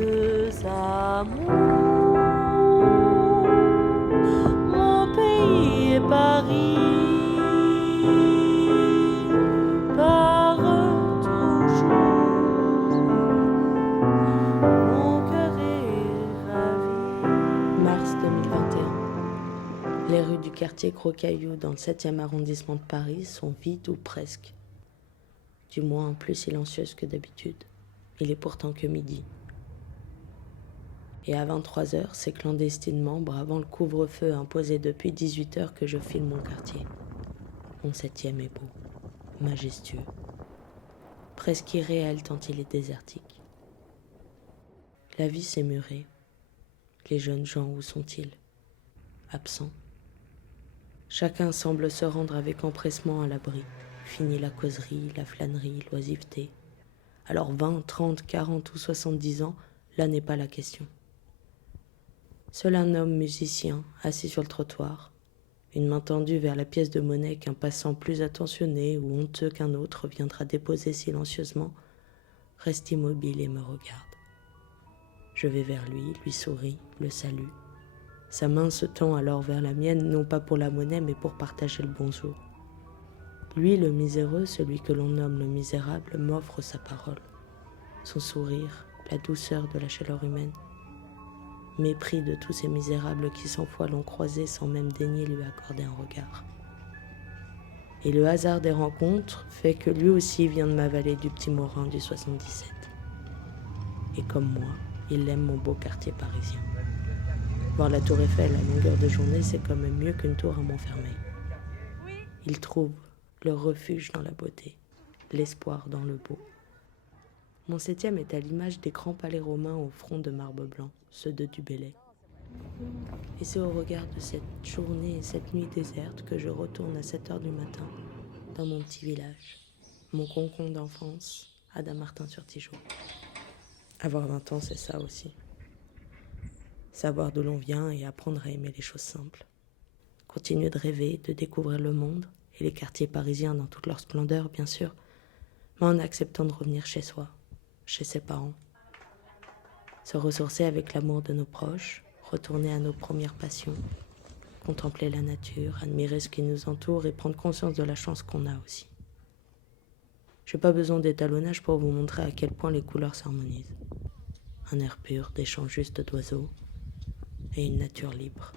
deux amours, mon pays et Paris, parent toujours, mon cœur est ravi. Mars 2021. Les rues du quartier Gros-Caillou dans le 7e arrondissement de Paris sont vides ou presque. Du moins plus silencieuses que d'habitude. Il est pourtant que midi. Et à 23h, c'est clandestinement, bravant le couvre-feu imposé depuis 18h que je filme mon quartier. Mon 7e est beau, majestueux, presque irréel tant il est désertique. La vie s'est murée. Les jeunes gens, où sont-ils? Absents. Chacun semble se rendre avec empressement à l'abri. Fini la causerie, la flânerie, l'oisiveté. Alors 20, 30, 40 ou 70 ans, là n'est pas la question. Seul un homme musicien, assis sur le trottoir, une main tendue vers la pièce de monnaie qu'un passant plus attentionné ou honteux qu'un autre viendra déposer silencieusement, reste immobile et me regarde. Je vais vers lui souris, le salue. Sa main se tend alors vers la mienne, non pas pour la monnaie, mais pour partager le bonjour. Lui, le miséreux, celui que l'on nomme le misérable, m'offre sa parole. Son sourire, la douceur de la chaleur humaine. Mépris de tous ces misérables qui 100 fois l'ont croisé sans même daigner lui accorder un regard. Et le hasard des rencontres fait que lui aussi vient de ma vallée du Petit Morin du 77. Et comme moi, il aime mon beau quartier parisien. Voir la tour Eiffel à longueur de journée, c'est quand même mieux qu'une tour à Montfermeil. Il trouve le refuge dans la beauté, l'espoir dans le beau. Mon 7e est à l'image des grands palais romains au front de marbre blanc, ceux de Du Bellay. Et c'est au regard de cette journée et cette nuit déserte que je retourne à 7h du matin, dans mon petit village, mon concon d'enfance, à Dammartin-sur-Tigeot. Avoir 20 ans, c'est ça aussi. Savoir d'où l'on vient et apprendre à aimer les choses simples. Continuer de rêver, de découvrir le monde et les quartiers parisiens dans toute leur splendeur, bien sûr, mais en acceptant de revenir chez soi, chez ses parents. Se ressourcer avec l'amour de nos proches, retourner à nos premières passions, contempler la nature, admirer ce qui nous entoure et prendre conscience de la chance qu'on a aussi. Je n'ai pas besoin d'étalonnage pour vous montrer à quel point les couleurs s'harmonisent. Un air pur, des chants justes d'oiseaux, et une nature libre.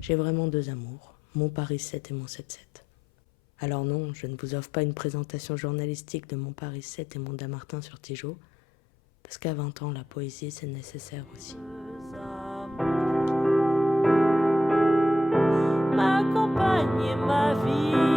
J'ai vraiment deux amours, mon Paris 7 et mon 7-7. Alors non, je ne vous offre pas une présentation journalistique de mon Paris 7 et mon Dammartin-sur-Tigeot, parce qu'à 20 ans, la poésie, c'est nécessaire aussi. Ma compagne et ma vie.